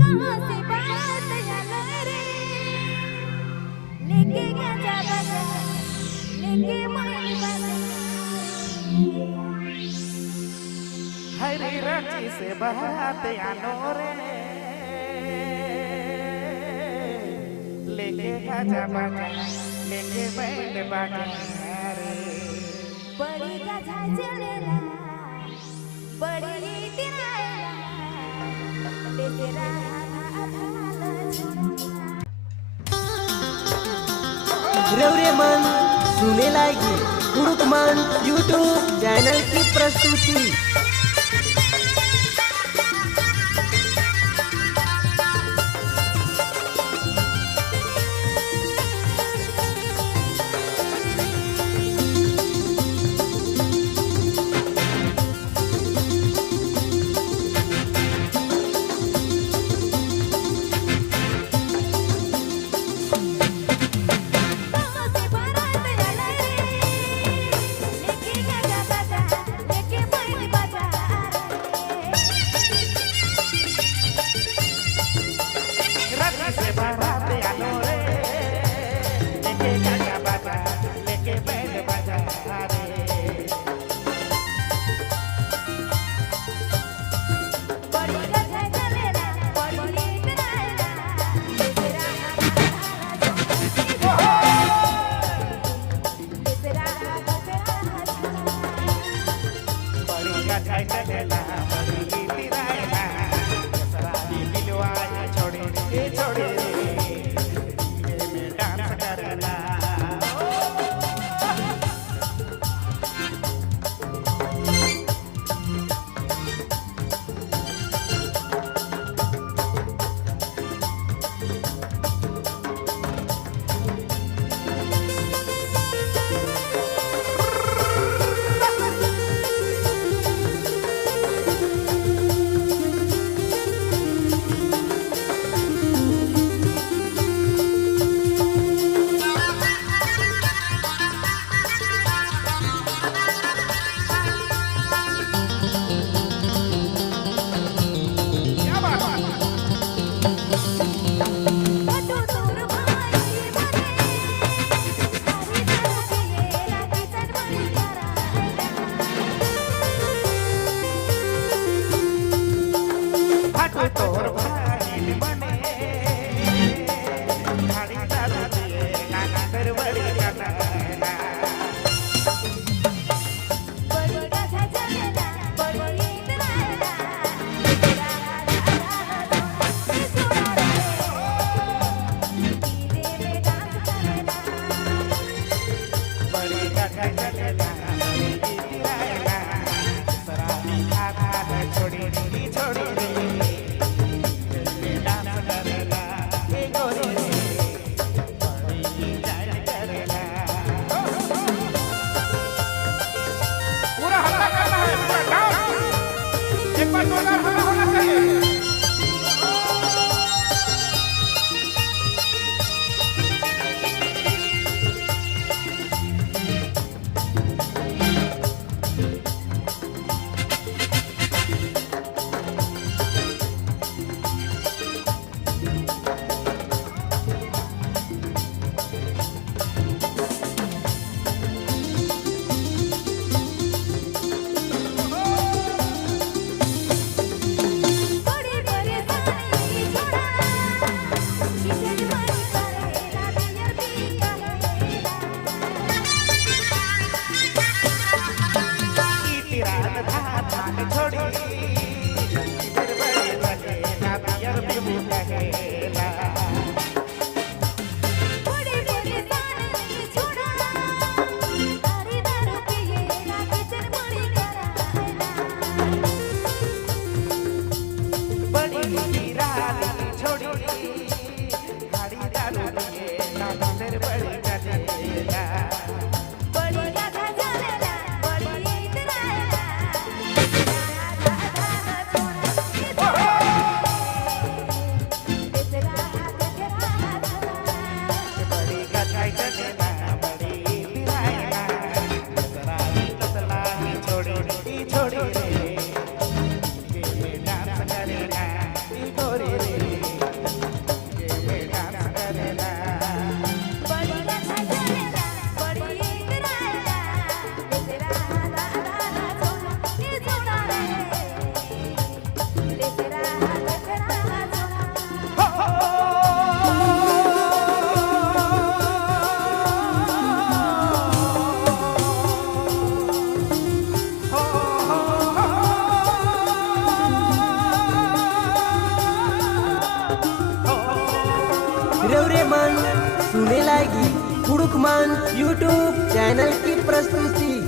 कहाँ से बात याला रे लेके गजा बजा लेके माई बजा हरी रची से बात यानो रे लेके गजा बजा लेके बैंड बाजा रे बड़ी गजा चलेला बड़ी तिरायला बेतेरा रवरे मन सुने लागी गुरुक मन यूट्यूब चैनल की प्रस्तुति। से बारात आनो रे लेके गजा बजा लेके बैंड बजा रे बड़ी गजा चलेला बड़ी तिरायला बेतेरा बड़ी गजा चलेला बड़ी तिरायला सराबी बिलवाया छोड़े रे छोड़े रे में डांस करला तोर भाई बने खाड़ी दादा दिए नाना दरबारी गाना बड़ी गजा चलेला बड़ी तिरायला बेतेरा धीरे में डांस करेला बड़ी गजा चलेला बड़ी तिरायला सराबी आधा छोड़ी रे छोड़ी रे डांस सुने लागी कुड़ुकमान यूट्यूब चैनल की प्रस्तुति।